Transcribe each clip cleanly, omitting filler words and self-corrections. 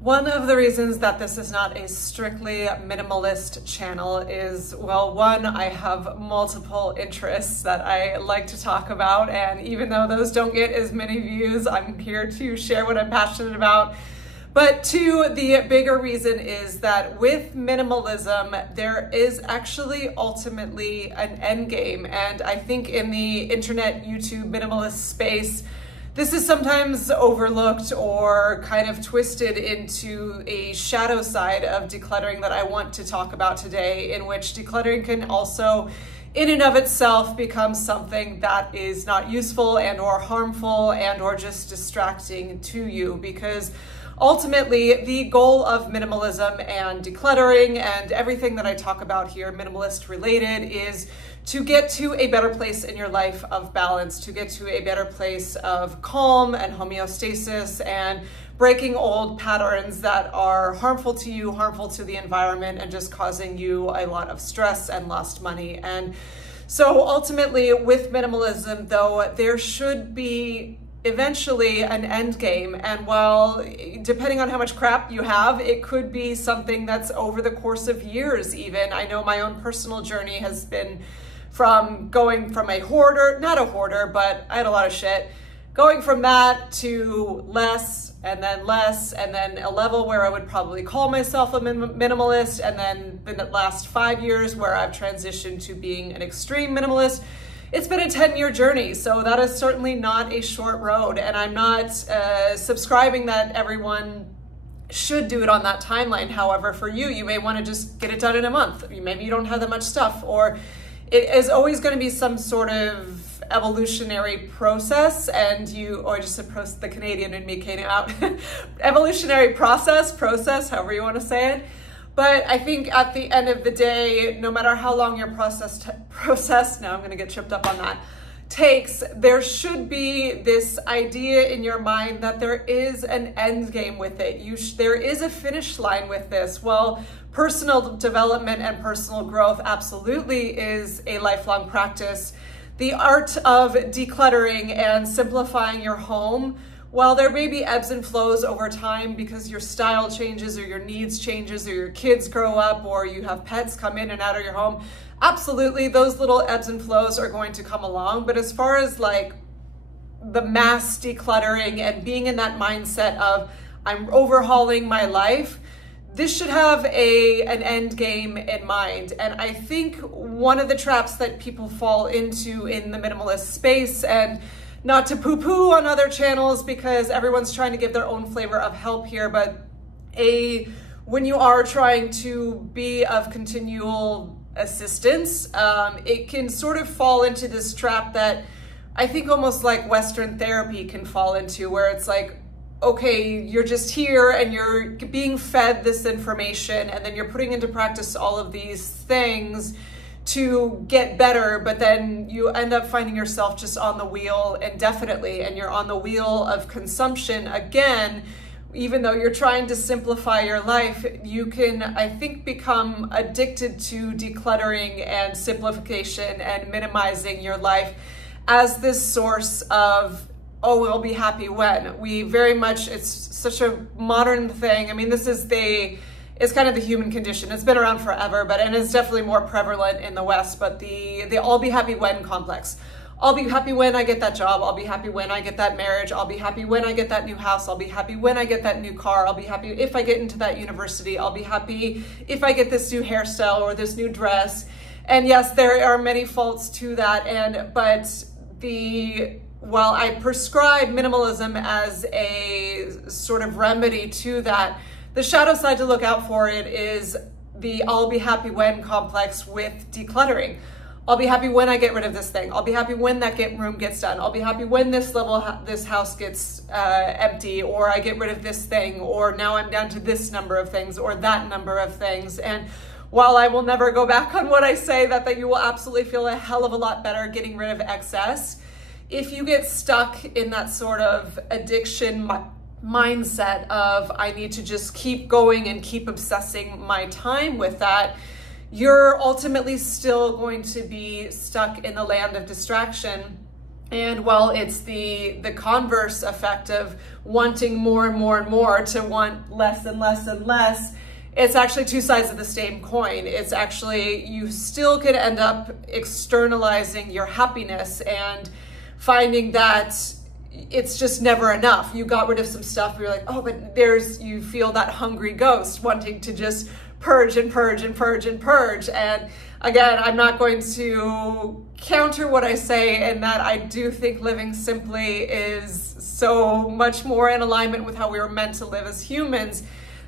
One of the reasons that this is not a strictly minimalist channel is, well, one, I have multiple interests that I like to talk about, and even though those don't get as many views, I'm here to share what I'm passionate about. But two, the bigger reason is that with minimalism, there is actually ultimately an end game. And I think in the internet, YouTube minimalist space, this is sometimes overlooked or kind of twisted into a shadow side of decluttering that I want to talk about today, in which decluttering can also in and of itself become something that is not useful and or harmful and or just distracting to you, because ultimately the goal of minimalism and decluttering and everything that I talk about here, minimalist related, is to get to a better place in your life of balance, to get to a better place of calm and homeostasis and breaking old patterns that are harmful to you, harmful to the environment, and just causing you a lot of stress and lost money. And so ultimately with minimalism, though, there should be eventually an end game. And while, depending on how much crap you have, it could be something that's over the course of years even. I know my own personal journey has been from going from a hoarder, not a hoarder, but I had a lot of shit, going from that to less, and then a level where I would probably call myself a minimalist, and then the last 5 years where I've transitioned to being an extreme minimalist. It's been a 10-year journey, so that is certainly not a short road, and I'm not subscribing that everyone should do it on that timeline. However, for you, you may want to just get it done in a month. Maybe you don't have that much stuff, or it is always going to be some sort of evolutionary process, and the Canadian in me came out. Evolutionary process, however you want to say it. But I think at the end of the day, no matter how long your process, now I'm going to get tripped up on that, takes, there should be this idea in your mind that there is an end game with it. There is a finish line with this. Well, personal development and personal growth absolutely is a lifelong practice. The art of decluttering and simplifying your home, while there may be ebbs and flows over time because your style changes or your needs changes or your kids grow up or you have pets come in and out of your home, absolutely those little ebbs and flows are going to come along. But as far as like the mass decluttering and being in that mindset of I'm overhauling my life, this should have an end game in mind. And I think one of the traps that people fall into in the minimalist space, and not to poo-poo on other channels because everyone's trying to give their own flavor of help here, but when you are trying to be of continual assistance, it can sort of fall into this trap that I think almost like Western therapy can fall into, where it's like, okay, you're just here and you're being fed this information and then you're putting into practice all of these things to get better, but then you end up finding yourself just on the wheel indefinitely, and you're on the wheel of consumption again. Even though you're trying to simplify your life, you can, I think, become addicted to decluttering and simplification and minimizing your life as this source of, oh, we'll be happy when. We very much, it's such a modern thing. I mean, it's kind of the human condition. It's been around forever, and it's definitely more prevalent in the West, but the I'll be happy when complex. I'll be happy when I get that job. I'll be happy when I get that marriage. I'll be happy when I get that new house. I'll be happy when I get that new car. I'll be happy if I get into that university. I'll be happy if I get this new hairstyle or this new dress. And yes, there are many faults to that, but while I prescribe minimalism as a sort of remedy to that, the shadow side to look out for it is the I'll be happy when complex with decluttering. I'll be happy when I get rid of this thing. I'll be happy when that room gets done. I'll be happy when this house gets empty, or I get rid of this thing, or now I'm down to this number of things or that number of things. And while I will never go back on what I say, that you will absolutely feel a hell of a lot better getting rid of excess, if you get stuck in that sort of addiction mindset of I need to just keep going and keep obsessing my time with that, you're ultimately still going to be stuck in the land of distraction And while it's the converse effect of wanting more and more and more to want less and less and less, it's actually two sides of the same coin. It's actually, you still could end up externalizing your happiness and finding that it's just never enough. You got rid of some stuff, you're like, oh, but you feel that hungry ghost wanting to just purge and purge and purge and purge. And again, I'm not going to counter what I say in that I do think living simply is so much more in alignment with how we were meant to live as humans.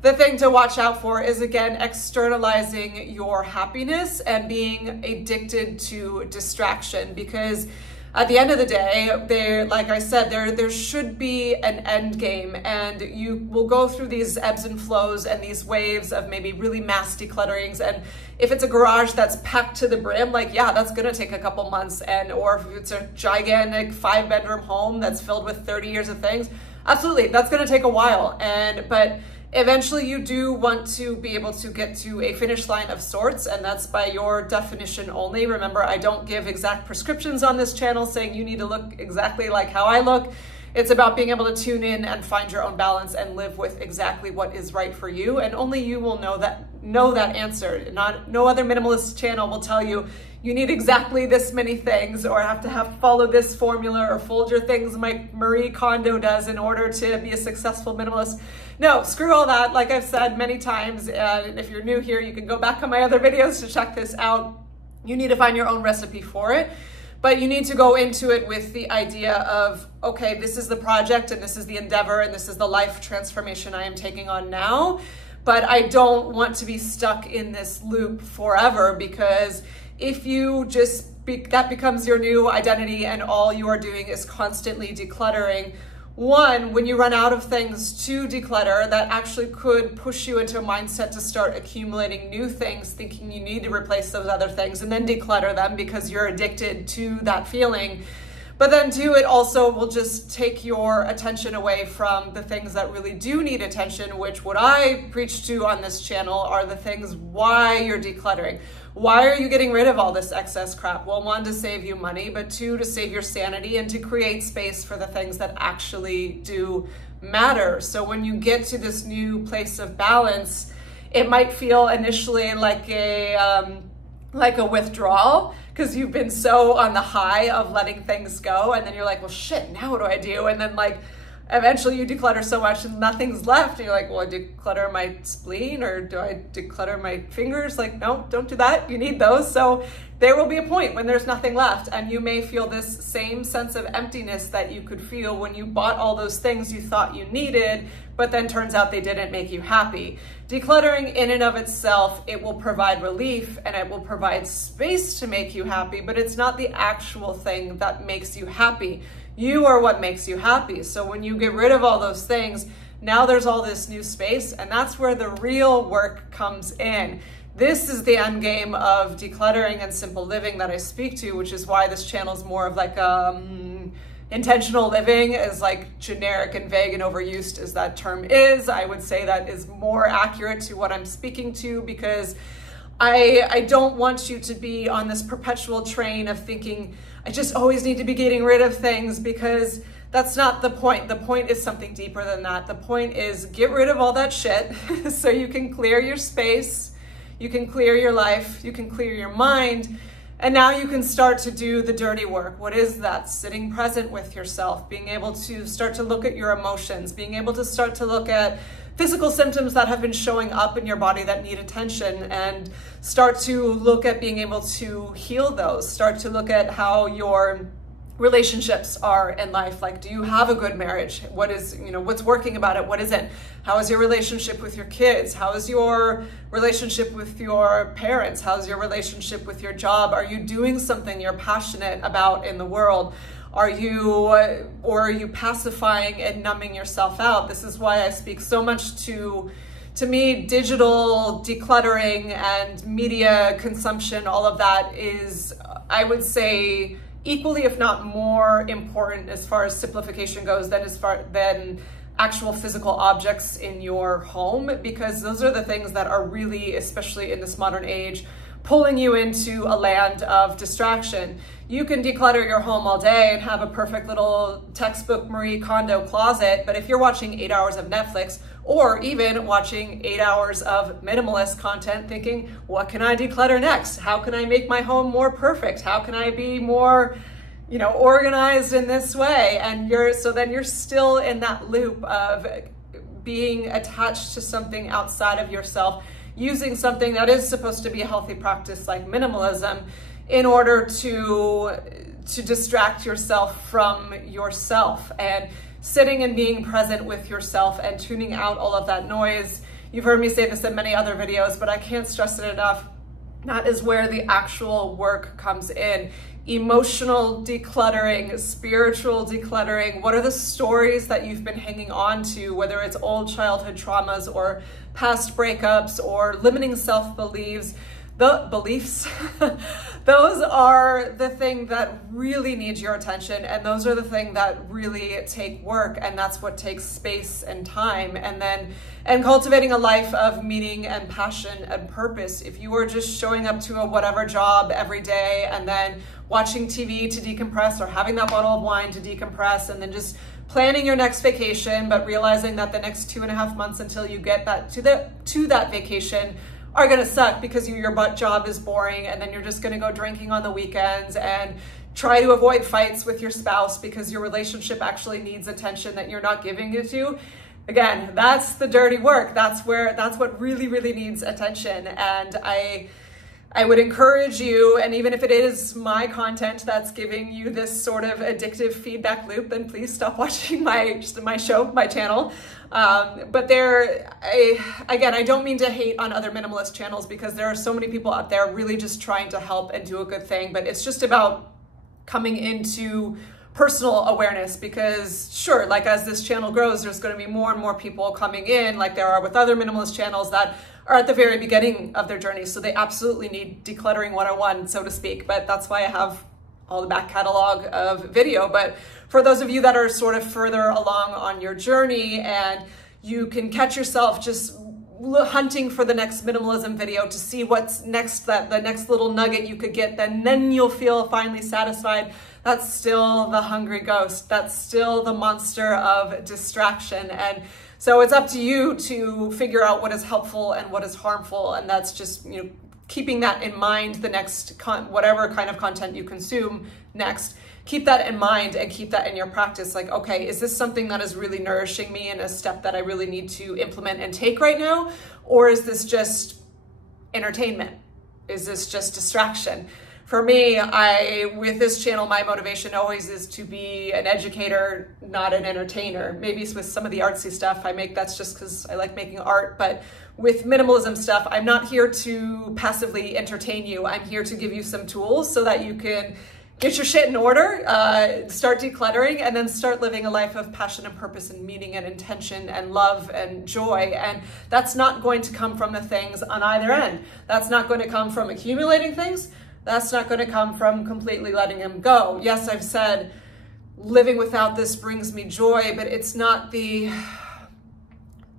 The thing to watch out for is, again, externalizing your happiness and being addicted to distraction, because at the end of the day, like I said, there should be an end game, and you will go through these ebbs and flows and these waves of maybe really mass declutterings. And if it's a garage that's packed to the brim, like, yeah, that's gonna take a couple months. Or if it's a gigantic 5-bedroom home that's filled with 30 years of things, absolutely, that's gonna take a while. But eventually you do want to be able to get to a finish line of sorts, and that's by your definition only. Remember, I don't give exact prescriptions on this channel saying you need to look exactly like how I look. It's about being able to tune in and find your own balance and live with exactly what is right for you. And only you will know that answer. No other minimalist channel will tell you you need exactly this many things, or have to follow this formula, or fold your things like Marie Kondo does in order to be a successful minimalist. No, screw all that. Like I've said many times, and if you're new here, you can go back on my other videos to check this out. You need to find your own recipe for it, but you need to go into it with the idea of, okay, this is the project, and this is the endeavor, and this is the life transformation I am taking on now. But I don't want to be stuck in this loop forever, because if you that becomes your new identity and all you are doing is constantly decluttering, one, when you run out of things to declutter, that actually could push you into a mindset to start accumulating new things, thinking you need to replace those other things and then declutter them because you're addicted to that feeling. But then two, it also will just take your attention away from the things that really do need attention, which what I preach to on this channel are the things why you're decluttering. Why are you getting rid of all this excess crap? Well, one, to save you money, but two, to save your sanity and to create space for the things that actually do matter. So when you get to this new place of balance, it might feel initially like a withdrawal, because you've been so on the high of letting things go, and then you're like, well, shit, now what do I do? And then eventually you declutter so much and nothing's left, and you're like, well, I declutter my spleen, or do I declutter my fingers? Like, no, don't do that. You need those. So there will be a point when there's nothing left, and you may feel this same sense of emptiness that you could feel when you bought all those things you thought you needed, but then turns out they didn't make you happy. Decluttering in and of itself, it will provide relief and it will provide space to make you happy, but it's not the actual thing that makes you happy. You are what makes you happy. So when you get rid of all those things, now there's all this new space, and that's where the real work comes in. This is the end game of decluttering and simple living that I speak to, which is why this channel is more of like intentional living, is like generic and vague and overused as that term is. I would say that is more accurate to what I'm speaking to, because I don't want you to be on this perpetual train of thinking, I just always need to be getting rid of things, because that's not the point. The point is something deeper than that. The point is get rid of all that shit so you can clear your space, you can clear your life, you can clear your mind, and now you can start to do the dirty work. What is that? Sitting present with yourself, being able to start to look at your emotions, being able to start to look at physical symptoms that have been showing up in your body that need attention, and start to look at being able to heal those. Start to look at how your relationships are in life. Like, do you have a good marriage? What is, what's working about it? What isn't? How is your relationship with your kids? How is your relationship with your parents? How's your relationship with your job? Are you doing something you're passionate about in the world? Or are you pacifying and numbing yourself out? This is why I speak so much to me, digital decluttering and media consumption, all of that is, I would say, equally, if not more important as far as simplification goes than actual physical objects in your home, because those are the things that are really, especially in this modern age, pulling you into a land of distraction. You can declutter your home all day and have a perfect little textbook Marie Kondo closet, but if you're watching 8 hours of Netflix, or even watching 8 hours of minimalist content thinking, what can I declutter next? How can I make my home more perfect? How can I be more, organized in this way? And then you're still in that loop of being attached to something outside of yourself, using something that is supposed to be a healthy practice like minimalism in order to distract yourself from yourself, and sitting and being present with yourself and tuning out all of that noise. You've heard me say this in many other videos, but I can't stress it enough. That is where the actual work comes in. Emotional decluttering, spiritual decluttering. What are the stories that you've been hanging on to, whether it's old childhood traumas or past breakups or limiting self-beliefs? The beliefs, those are the thing that really needs your attention, and those are the thing that really take work, and that's what takes space and time, and cultivating a life of meaning and passion and purpose. If you are just showing up to a whatever job every day and then watching TV to decompress, or having that bottle of wine to decompress, and then just planning your next vacation, but realizing that the next 2.5 months until you get that to that vacation are gonna suck because your job is boring, and then you're just gonna go drinking on the weekends and try to avoid fights with your spouse because your relationship actually needs attention that you're not giving it to. Again, that's the dirty work. That's what really, really needs attention. And I would encourage you, and even if it is my content that's giving you this sort of addictive feedback loop, then please stop watching my channel. But I don't mean to hate on other minimalist channels, because there are so many people out there really just trying to help and do a good thing, but it's just about coming into personal awareness, because sure, like as this channel grows, there's going to be more and more people coming in, like there are with other minimalist channels that are at the very beginning of their journey. So they absolutely need decluttering 101, so to speak. But that's why I have all the back catalog of video. But for those of you that are sort of further along on your journey, and you can catch yourself just hunting for the next minimalism video to see what's next, the next little nugget you could get, then you'll feel finally satisfied. That's still the hungry ghost. That's still the monster of distraction. And so it's up to you to figure out what is helpful and what is harmful. And that's just, keeping that in mind the next, whatever kind of content you consume next, keep that in mind and keep that in your practice. Like, okay, is this something that is really nourishing me and a step that I really need to implement and take right now? Or is this just entertainment? Is this just distraction? For me, with this channel, my motivation always is to be an educator, not an entertainer. Maybe with some of the artsy stuff I make, that's just because I like making art. But with minimalism stuff, I'm not here to passively entertain you. I'm here to give you some tools so that you can get your shit in order, start decluttering, and then start living a life of passion and purpose and meaning and intention and love and joy. And that's not going to come from the things on either end. That's not going to come from accumulating things. That's not going to come from completely letting them go. Yes, I've said living without this brings me joy, but it's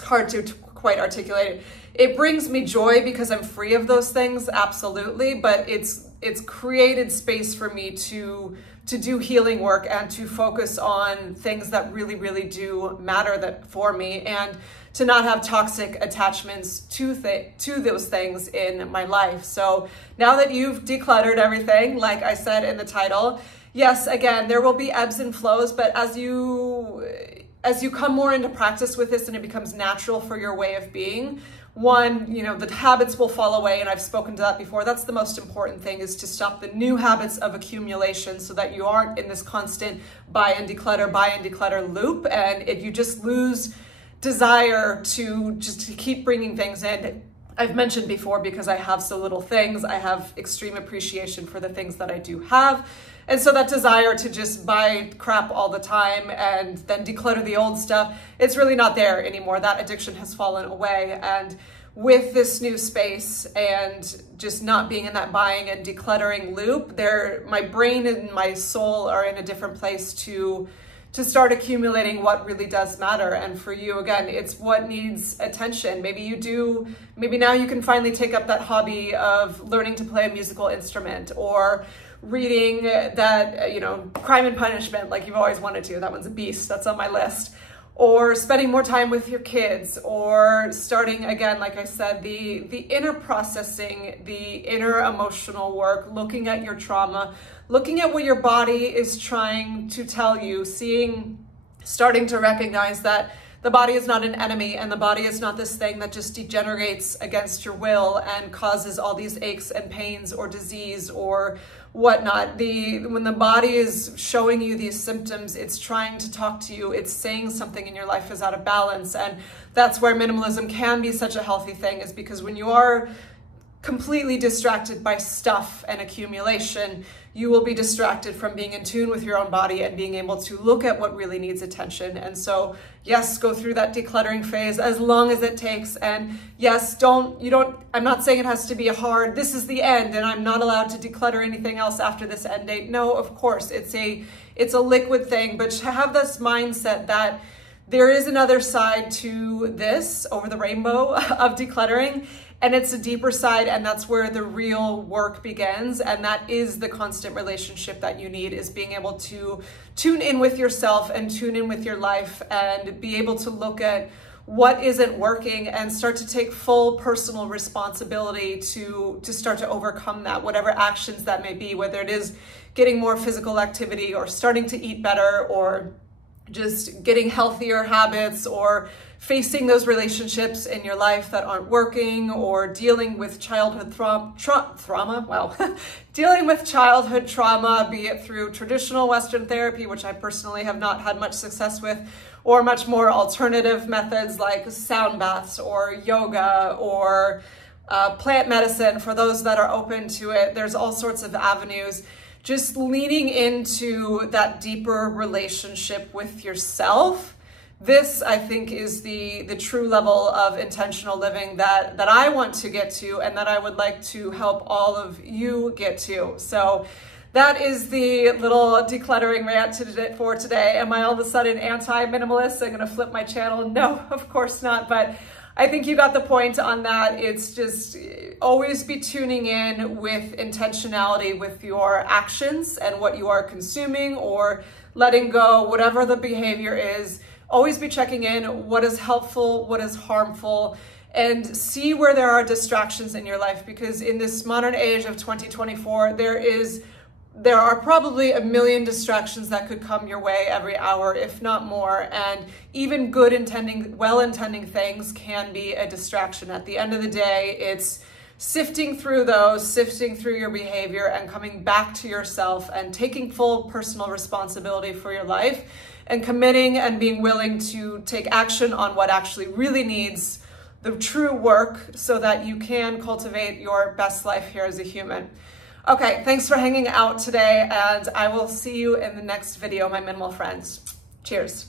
hard to quite articulate it. It brings me joy because I'm free of those things, absolutely, but it's created space for me to do healing work and to focus on things that really, really do matter for me, and to not have toxic attachments to those things in my life. So now that you've decluttered everything, like I said in the title, yes, again, there will be ebbs and flows, but as you come more into practice with this and it becomes natural for your way of being, the habits will fall away, and I've spoken to that before. That's the most important thing, is to stop the new habits of accumulation so that you aren't in this constant buy and declutter loop, and you just lose desire to keep bringing things in. I've mentioned before, because I have so little things, I have extreme appreciation for the things that I do have. And so that desire to just buy crap all the time and then declutter the old stuff, it's really not there anymore. That addiction has fallen away. And with this new space and just not being in that buying and decluttering loop, my brain and my soul are in a different place to to start accumulating what really does matter. And for you, again, it's what needs attention. Maybe now you can finally take up that hobby of learning to play a musical instrument, or reading that, Crime and Punishment, like you've always wanted to. That one's a beast, that's on my list. Or spending more time with your kids, or starting, again, like I said, the inner processing, the inner emotional work, looking at your trauma, looking at what your body is trying to tell you, starting to recognize that the body is not an enemy, and the body is not this thing that just degenerates against your will and causes all these aches and pains or disease or whatnot. When the body is showing you these symptoms, it's trying to talk to you. It's saying something in your life is out of balance. And that's where minimalism can be such a healthy thing, is because when you are completely distracted by stuff and accumulation, you will be distracted from being in tune with your own body and being able to look at what really needs attention. And so, yes, go through that decluttering phase as long as it takes. And yes, I'm not saying it has to be hard, this is the end and I'm not allowed to declutter anything else after this end date. No, of course, it's a liquid thing, but to have this mindset that there is another side to this over the rainbow of decluttering, and it's a deeper side, and that's where the real work begins. And that is the constant relationship that you need, is being able to tune in with yourself and tune in with your life and be able to look at what isn't working and start to take full personal responsibility to start to overcome that, whatever actions that may be, whether it is getting more physical activity or starting to eat better or just getting healthier habits or facing those relationships in your life that aren't working, or dealing with childhood dealing with childhood trauma, be it through traditional Western therapy, which I personally have not had much success with, or much more alternative methods like sound baths or yoga or plant medicine for those that are open to it. There's all sorts of avenues. Just leaning into that deeper relationship with yourself. This, I think, is the true level of intentional living that I want to get to, and that I would like to help all of you get to. So that is the little decluttering rant for today. Am I all of a sudden anti-minimalist? I'm going to flip my channel? No, of course not. But I think you got the point on that. It's just always be tuning in with intentionality with your actions and what you are consuming or letting go, whatever the behavior is. Always be checking in what is helpful, what is harmful, and see where there are distractions in your life, because in this modern age of 2024, there are probably a million distractions that could come your way every hour, if not more. And even well-intending things can be a distraction. At the end of the day, it's sifting through your behavior and coming back to yourself and taking full personal responsibility for your life and committing and being willing to take action on what actually really needs the true work so that you can cultivate your best life here as a human. Okay, thanks for hanging out today, and I will see you in the next video, my minimal friends. Cheers.